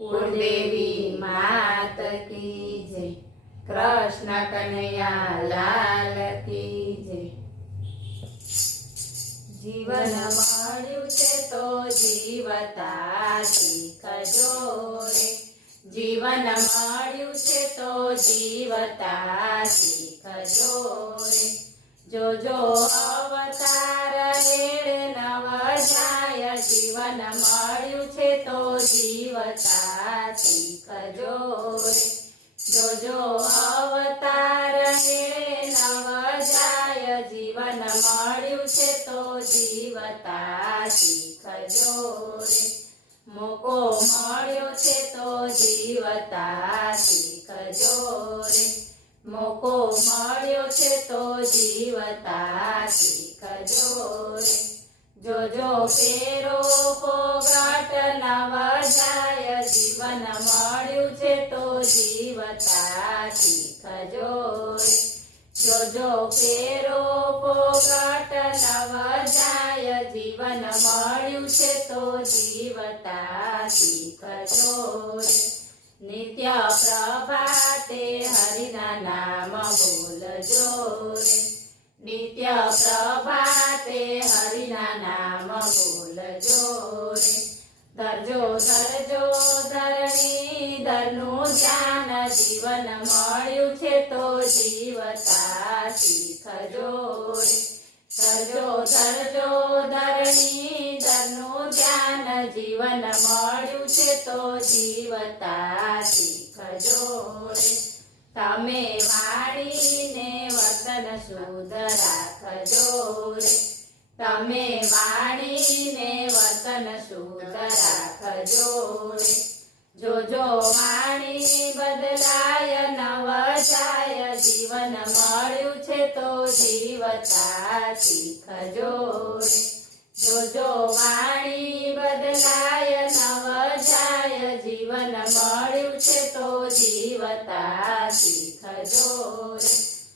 कुलदेवी मात की जय। कृष्ण कन्हैया लाल की जय। जीवन मळ्યું છે તો જીવતા શીખજો રે। जीवन मळ्યું છે તો જીવતા શીખજો રે। जो जो अवतार हेड़े नव जाय। जीवन मळ्યું છે તો जीवता શીખજો રે। जो जो अवतार हेड़े नव जाय। जीवन मळ्યું છે તો जीवता શીખજો રે। मोको मळ्यो छे तो जीवता શીખજો રે। मोको मळ्यो छे तो जीवता શીખજો રે। जो जो फेरो पोगाट नव जाय। जीवन मळ्યું છે तो जीवता શીખજો રે। जो जो फेरो पोगाट नव जाय। जीवन मळ्યું છે तो जीवता શીખજો રે। नित्य प्रभाते हरिना नाम बोलजो रे। नित्य प्रभाते हरिना नाम बोलजो रे। धरजो धरजो धरणी धरनु ज्ञान। जीवन मळ्યું છે તો जीवता શીખજો રે। धरजो धरजो धरणी धरनु ज्ञान। जीवन मळ्યું છે તો जीवता શીખજો રે। तमे वाणीने वर्तन शुद्ध राखजो रे। तमे वाणीने वर्तन शुद्ध राखजो रे। जो जो वाणी बदलाय नव जाय। जीवन मळ्યું છે તો जीवता શીખજો રે। जो जो वाणी बदलाय नव जाय। जीवन मळ्યું છે તો जीवता શીખજો રે।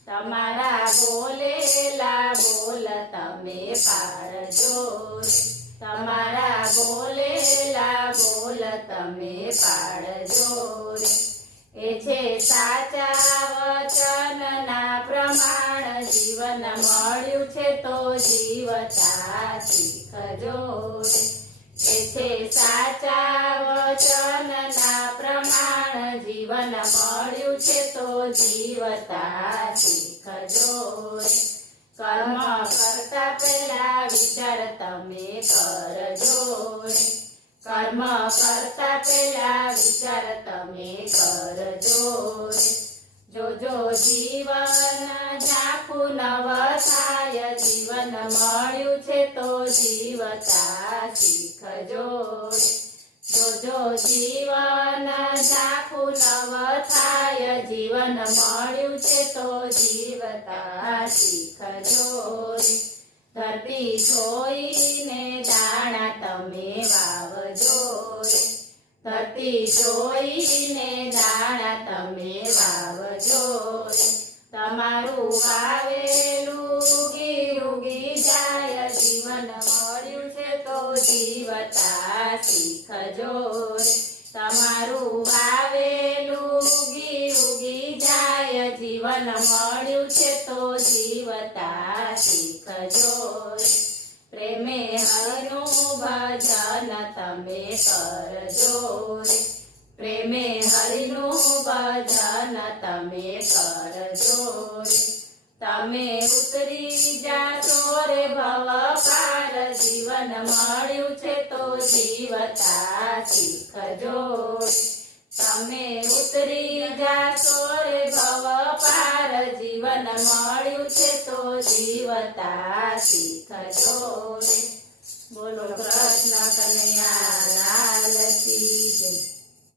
तमारा बोलेला बोल तमे पाळजो रे। तमारा बोलेला बोल तमे पाळजो रे। ए छे साचा वचन ना प्रमाण। जीवन मळ्યું છે તો जीवता શીખજો રે। ए छे साचा वचन ना प्रमाण। जीवन मळ्યું છે તો जीवता શીખજો રે। कर्म करता पहेला विचार तमे करजो रे। कर्म करता पहेला विचार तमे करजो रे। जो जो जीवन झाखुं नव थाय। जीवन मळ्યું છે તો जीवता શીખજો રે। जो जो जीवन झाखुं नव थाय। जीवन मळ्યું છે તો जीवता શીખજો રે। धरती જોઈને દાણા તમે વાવજો રે। धरती જોઈને દાણા તમે વાવજો રે। તમારું વાવેલું ઉગી ઉગી જાય। જીવન મળ્યું છે તો જીવતા શીખજો રે। તમારું વાવેલું ઉગી ઉગી જાય। જીવન મળ્યું છે તો જીવતા શીખજો રે। પ્રેમે હરિનું ભજન તમે કરજો રે। પ્રેમે હરિનું ભજન તમે કરજો રે। તમે ઉતરી જાશો રે ભવ પાર। જીવન મળ્યું છે તો જીવતા શીખજો રે। તમે ઉતરી જાશો રે ભવ પાર। જીવન મળ્યું છે તો જીવતા શીખજો રે। બોલો કૃષ્ણ કનૈયા લાલ કી જય।